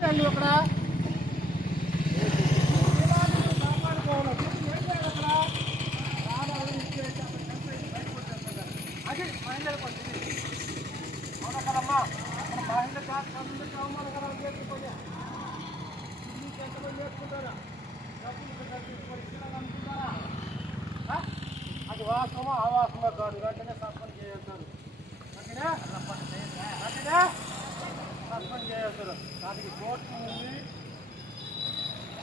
అది మహిళల పరిస్థితి అవునా కదమ్మా. మన మహిళ కాకుండా అవమానం కదా చేసుకుపోయా మీకు ఎంతమంది చేసుకుంటారా అనుకుంటారా? అది వాస్తవమా అవాస్తవమా కాదు, వెంటనే సస్పెండ్ చేయొద్దు. వెంటనే సస్పెండ్ చేయొద్దు. దానికి కోర్టు ఉంది,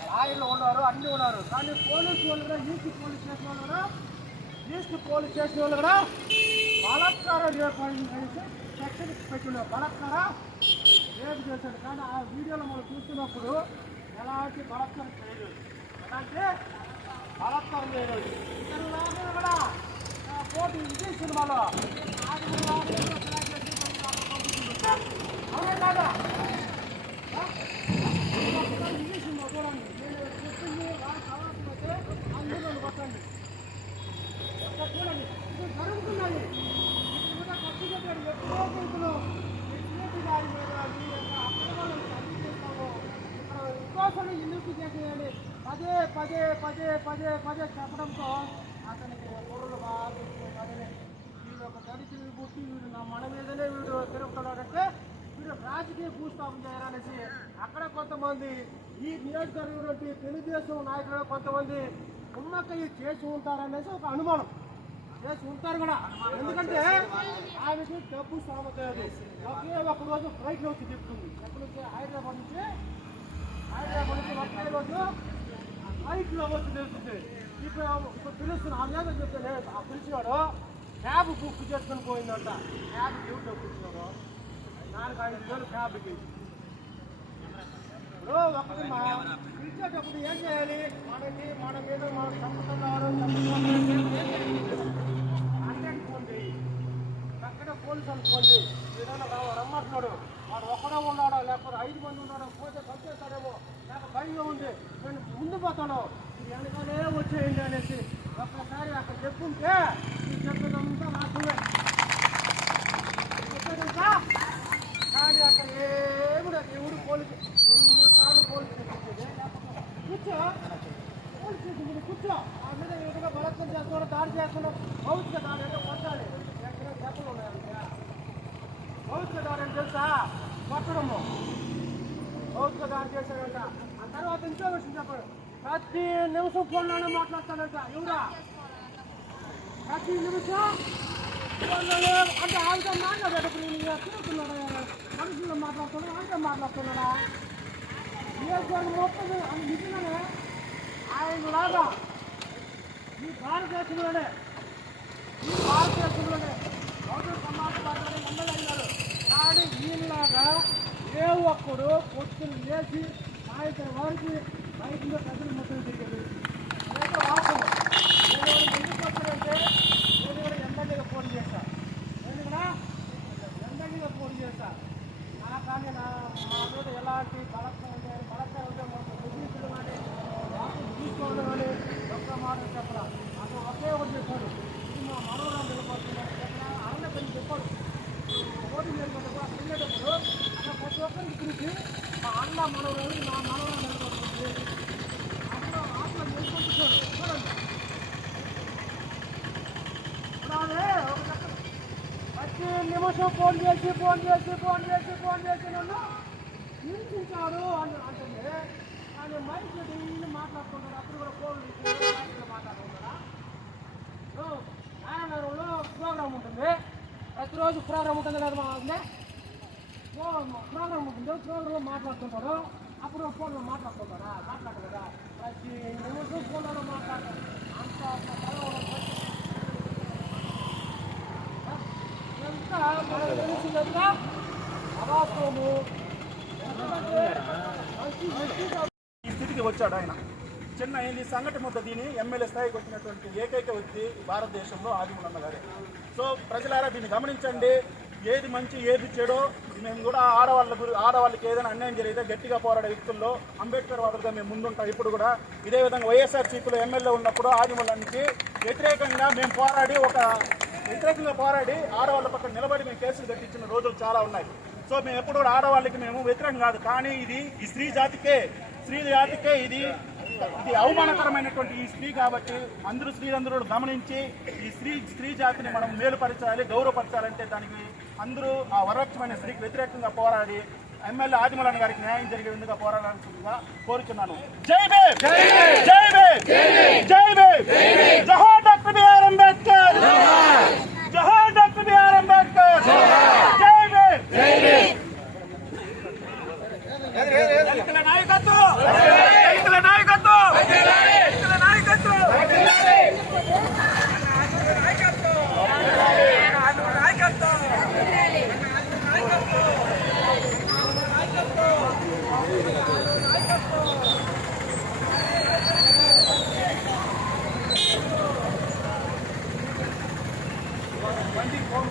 లాయర్లు ఉన్నారు, అన్నీ ఉన్నారు. కానీ పోలీసు వాళ్ళు కూడా ఈస్ట్ పోలీస్ స్టేషన్ వాళ్ళు కూడా బలాత్కార రేపు అనేసి సెక్షన్ పెట్టినారు. బలాత్కార రేపు చేశాడు. కానీ ఆ వీడియోలో మనం చూస్తున్నప్పుడు ఎలాంటి బలాత్కారం చేయలేదు, ఇతరులు కూడా పోటీ ఇది సినిమాలో అవునే కాదా? ఇది సినిమా చూడండి, నేను చెప్పింది అవసరం అయితే అందరూ కొట్టండి. చూడండి ఇది జరుగుతున్నాయి. ఇప్పుడు కూడా ఖర్చు పెట్టాడు. ఎప్పుడో ఇప్పుడు దాని మీద అక్కడ వాళ్ళు అన్ని చేస్తాము. ఇక్కడ ఇంకోసారి ఎందుకు చేసేయాలి పదే పదే పదే పదే పదే చెప్పడంతో అతనికి బుర్రలు బాగా అదే వీడు ఒక దళితులు పుట్టి వీడు నా మన మీదనే వీడు తిరుగుతున్నాడంటే వీడు రాజకీయ భూస్థాపన చేయాలనేసి అక్కడ కొంతమంది ఈ నియోజకవర్గంలో తెలుగుదేశం నాయకులు కొంతమంది కుమ్మక్కయ్య చేసి ఉంటారనేసి ఒక అనుమానం చేసి ఉంటారు కూడా. ఎందుకంటే ఆమెకి డబ్బు సామర్థ్యాలు ఒకే ఒక రోజు ఫ్లైట్లో వచ్చి చెప్తుంది. ఎక్కడి నుంచి హైదరాబాద్ నుంచి ఒకే రోజు ఫ్లైట్లో వచ్చి తెలుస్తుంది. ఇప్పుడు పిలుస్తున్నా ఆమె ఏదో చెప్తే ఆ పిలిచినాడు క్యాబ్ బుక్ చేసుకొని పోయిందంట. క్యాబ్ ఎవరు డబ్బు ఇచ్చినాడు? 4-5 క్యాబ్కి. ఇప్పుడు ఒకటి పిలిచేటప్పుడు ఏం చేయాలి? మన మీద మనం చంపుతున్నారు హండ్రెడ్ ఫోన్ చేయి, అక్కడ పోలీసు వాళ్ళు ఫోన్ చేయి. ఏదైనా రమ్మంటున్నాడు, వాడు ఒక్కడే ఉన్నాడో లేకపోతే 5 మంది ఉన్నాడో, పోతే చంపేస్తాడేమో లేక భయంగా ఉంది, నేను ముందు పోతాను వెనకాలే వచ్చేయండి అనేసి ఒక్కసారి అక్కడ చెప్పుంటే ఈ చెప్పేదంతా నాకువే చెప్పేదంతా. కానీ అక్కడ ఏమిడ ఎవడు పోలీసు 2 సార్లు పోలీసు తెప్పించేది. కూర్చో పోలీసు స్టేషన్ కూర్చో. ఆ మీద ఎదురుగా బలత్వం చేస్తున్నాడు, దాడి చేస్తున్నాడు. భౌతిక దాడి అంటే కొట్టాలి. ఎక్కడ చెప్పలు ఉన్నాయంటే భౌతిక దాడి అని తెలుసా? కొట్టడము భౌతిక దాడి చేశాడంట. ఆ తర్వాత ఇంకో విషయం చెప్పాడు, ప్రతి నిమిషం ఫోన్లోనే మాట్లాడతాడంట. ఎవరా ప్రతి నిమిషం ఫోన్లోనే అంటే ఆయనతో మాట్లాడాడు. తిరుగుతున్నాడా మనుషులు మాట్లాడుతున్నాడు, ఆయనతో మాట్లాడుతున్నాడా? నియోజకవర్గం మొత్తం అది నిజంగానే ఆయన లాగా ఈ భారతదేశంలోనే బహుజన సమాజ్ పార్టీ ఎమ్మెల్యే అయినారు. కానీ ఈయనలాగా ఏ ఒక్కడు పొత్తులు వేసి సాయంత్రం వారికి బయటలో ప్రజలు మొత్తం తిరిగేది అదైతే వాస్తవం. నేను ఎందుకు వచ్చానంటే నేను కూడా ఎమ్మెల్యేగా పోటీ చేశాను. కానీ మా మీద ఎలాంటి బలత్కారం ఉంటే మొత్తం బుద్ధిస్తులు కానీ వాటిని తీసుకోవడం కానీ ఒక్క మాట చెప్పాల. అసలు ఒకే ఒకటి చెప్పాడు, ఇది మా మనవరాలు నిలబడుతున్నాడు చెప్పిన అన్న పెళ్లి చెప్పాడు. పోటీ నిలబడి కూడా వెళ్ళేటప్పుడు అక్కడ ప్రతి ఒక్కరికి పిలిచి మా అన్న మనవరాలు నా మనవరాలు నిలబడుతుంది అక్కడ ఆత్మ నిలబడుతున్నాడు. చూడండి ప్రతి నిమిషం ఫోన్ చేసి నన్ను హింసించాడు అని అంటే ఆయన మైక్ డైలీ మాట్లాడుకుంటాడు. అప్పుడు కూడా ఫోన్ మాట్లాడుకుంటారా? నారాయణలో ప్రోగ్రామ్ ఉంటుంది, ప్రతిరోజు ప్రోగ్రామ్ ఉంటుంది కదా. మా ప్రోగ్రామ్ ఉంటుంది, ప్రోగ్రాంలో మాట్లాడుతుంటాడు. అప్పుడు ఫోన్లో మాట్లాడుతుంటారా? మాట్లాడు కదా. ప్రతి నిమిషం ఫోన్లో మాట్లాడతాడు. ఈ స్థితికి వచ్చాడు ఆయన. చిన్న ఈ సంఘటన ముద్ద దీని ఎమ్మెల్యే స్థాయికి వచ్చినటువంటి ఏకైక వ్యక్తి భారతదేశంలో ఆదిమూలన్న గారే. సో ప్రజలారా దీన్ని గమనించండి. ఏది మంచి ఏది చెడో మేము కూడా ఆడవాళ్ళకి ఏదైనా అన్యాయం జరిగితే గట్టిగా పోరాడే వ్యక్తుల్లో అంబేద్కర్ వాదులుగా మేము ముందుంటాం. ఇప్పుడు కూడా ఇదే విధంగా వైఎస్ఆర్సీపీలో ఎమ్మెల్యే ఉన్నప్పుడు ఆదిమూలానికి వ్యతిరేకంగా మేము వ్యతిరేకంగా పోరాడి ఆడవాళ్ళ పక్కన నిలబడి మేము కేసులు కట్టించిన రోజులు చాలా ఉన్నాయి. సో మేము ఎప్పుడు కూడా ఆడవాళ్ళకి మేము వ్యతిరేకం కాదు, కానీ ఇది ఈ స్త్రీ జాతికే ఇది అవమానకరమైనటువంటి ఈ స్త్రీ కాబట్టి అందరూ స్త్రీలందరూ గమనించి ఈ స్త్రీ జాతిని మనం మేలుపరచాలి, గౌరవపరచాలంటే దానికి అందరూ ఆ వరలక్ష్యమైన స్త్రీకి వ్యతిరేకంగా పోరాడి ఎమ్మెల్యే ఆదిమూలన్న గారికి న్యాయం జరిగే విధంగా పోరాడాల్సిందిగా కోరుచున్నాను. జై భీమ్, జై భీమ్, జై భీమ్, జోహార్ డాక్టర్ బిఆర్ అంబేద్కర్, జోహార్ డాక్టర్ బిఆర్ అంబేద్కర్, జై భీమ్, జై భీమ్. దళితుల నాయకత్వం, దళితుల నాయకత్వం, దళితుల నాయకత్వం, బండి ఫోన్